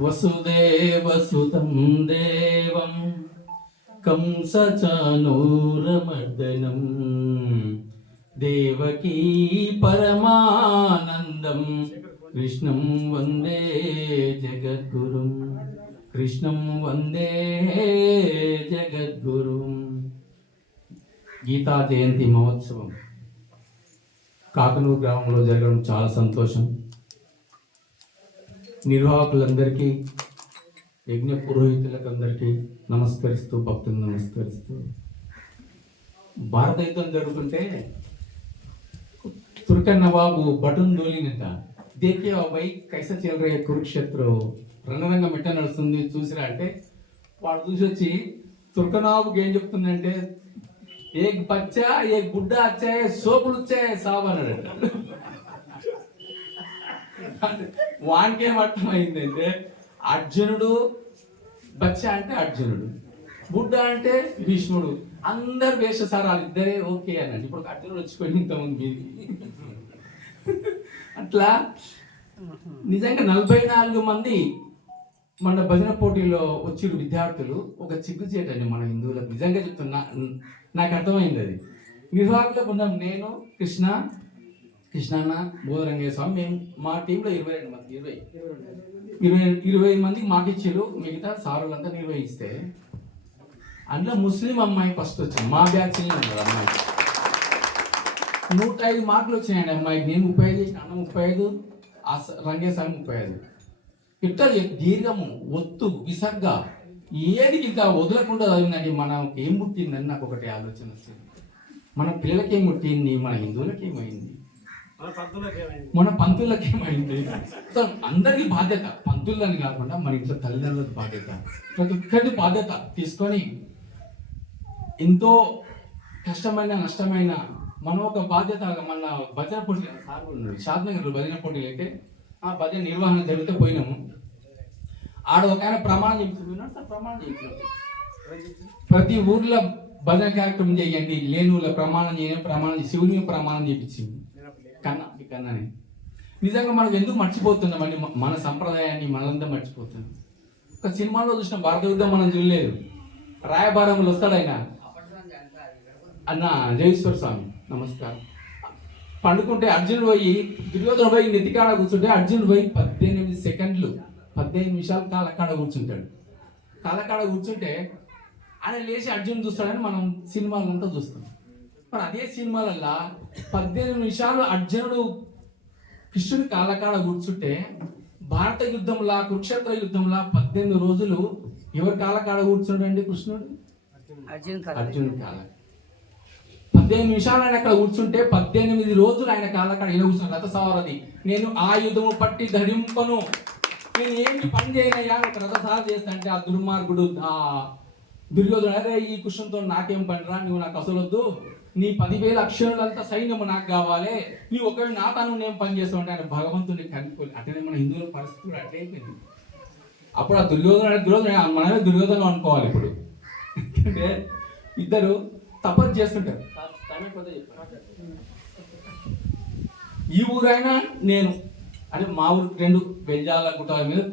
వసుదేవసుతం దేవం కంసచానూరమర్దనం దేవకీ పరమానందం కృష్ణం వందే జగద్గురుం కృష్ణం వందే జగద్గురుం గీతా జయంతి మహోత్సవం. కాకనూరు గ్రామంలో జరగడం చాలా సంతోషం. నిర్వాహకులందరికీ యజ్ఞ పురోహితులకందరికీ నమస్కరిస్తూ భక్తులు నమస్కరిస్తూ. భారత యుద్ధం జరుగుతుంటే తుర్క నవాబు బటన్ దోలినట. దేకే బాబాయ్ కైస చిల్లరయ్య కురుక్షేత్రం రంగరంగ మెట్ట నడుస్తుంది చూసిరా అంటే వాడు చూసి వచ్చి తుర్కనాబుకి ఏం చెప్తుందంటే ఏ పచ్చ ఏ గుడ్డ వచ్చాయే సోపులు వచ్చాయే సాబు అన్నాడు వానికేం అర్థమైందంటే అర్జునుడు బచ్చ అంటే అర్జునుడు బుడ్డ అంటే భీష్ముడు. అందరు వేషసారాలు ఇద్దరే ఓకే అనండి ఇప్పుడు అర్జునుడు వచ్చిపోయింది ఇంతకుముందు మీది. అట్లా నిజంగా నలభై నాలుగు మంది మన భజన పోటీలో వచ్చిన విద్యార్థులు. ఒక చిగ్గుచేటండి మన హిందువులకు. నిజంగా చెప్తున్నా నాకు అర్థమైంది అది. నిర్వాహకులకు ఉన్నాం నేను కృష్ణ కృష్ణన్న. బోధరంగయ్య స్వామి మేము మా టీంలో ఇరవై రెండు మంది ఇరవై. ఇరవై ఇరవై మందికి మాకు ఇచ్చారు మిగతా సారులంతా నిర్వహిస్తే. అందులో ముస్లిం అమ్మాయి ఫస్ట్ వచ్చింది మా బ్యాచ్ అమ్మాయి. నూట ఐదు మార్కులు వచ్చినాయండి అమ్మాయికి నేను ముప్పై ఐదు చేసిన అన్న ముప్పై ఐదు ఆ స- రంగేశామి ముప్పై ఐదు. ఇట్లా దీర్ఘము ఒత్తు విసర్గ ఏది ఇంకా వదలకుండా చదివిందండి. మనకి ఏం పుట్టిందని నాకు ఒకటి ఆలోచన వచ్చింది. మన పిల్లలకి పుట్టింది? మన హిందువులకి ఏమైంది మన పంతులకి ఏమైంది? సో అందరికీ బాధ్యత. పంతులని కాకుండా మన ఇంట్లో తల్లిదండ్రులకు బాధ్యత. ప్రతి ఒక్కరి బాధ్యత. తీసుకొని ఎంతో కష్టమైన నష్టమైన మనం ఒక బాధ్యత మన భజన పోటీ సార్ భజన పోటీలు అయితే ఆ భజన నిర్వహణ జరిగితే పోయినాము. ఆడ ఒక ఆయన ప్రమాణం చెప్తున్నాడు. ప్రమాణం చెప్తున్నాడు? ప్రతి ఊర్లో భజన కార్యక్రమం చేయండి. లేని ఊళ్ళో ప్రమాణం చేయని ప్రమాణం శివుని ప్రమాణం చేయించింది కన్నా ఈ కన్నాని. నిజంగా మనం ఎందుకు మర్చిపోతున్నామండి మన సంప్రదాయాన్ని మనంతా మర్చిపోతున్నాం. ఒక సినిమాలో చూసిన భారత యుద్ధం మనం చూడలేదు. రాయబారంలో వస్తాడు ఆయన. అన్న జయేశ్వర స్వామి నమస్కారం. పండుకుంటే అర్జునుడు పోయి దుర్యోధన పోయి నెత్తికాడ కూర్చుంటే అర్జునుడు పోయి పద్దెనిమిది సెకండ్లు పద్దెనిమిది నిమిషాలు కాలకాడ కూర్చుంటాడు. కాలకాడ కూర్చుంటే ఆయన లేచి అర్జున్ చూస్తాడని మనం సినిమాలంతా చూస్తాం. మరి అదే సినిమాలల్లా పద్దెనిమిది నిమిషాలు అర్జునుడు కృష్ణుడి కాలకాడ కూర్చుంటే భారత యుద్ధంలా కురుక్షేత్ర యుద్ధంలా పద్దెనిమిది రోజులు ఎవరి కాలకాడ కూర్చుండండి కృష్ణుడు? అర్జున్ అర్జునుడి కాల పద్దెనిమిది నిమిషాలు ఆయన అక్కడ కూర్చుంటే పద్దెనిమిది రోజులు ఆయన కాలకాడ ఈయన కూర్చున్నాడు. రథసారథి నేను ఆయుధము పట్టి ధరింపను. నేను ఏంటి పని చేయనయ్యా? ఒక రథసార చేస్తా అంటే ఆ దుర్మార్గుడు ఆ దుర్యోధను అరే ఈ కృష్ణంతో నాకేం పనిరా? నువ్వు నాకు అసలు వద్దు. నీ పదివేల అక్షరాలంతా సైన్యము నాకు కావాలి. నీ ఒకవేళ నా తను నేను పని ఉంటే ఆయన భగవంతుని కనుక్కోలే అట్లనే మన హిందువుల పరిస్థితి కూడా అట్లే అయిపోయింది. అప్పుడు ఆ దుర్యోధన దుర్యోధన మనమే దుర్యోధనం అనుకోవాలి ఇప్పుడు. ఎందుకంటే ఇద్దరు తపస్సు చేస్తుంటారు. ఈ ఊరైనా నేను అంటే మా ఊరు రెండు వెంజాల గుట్టాల మీద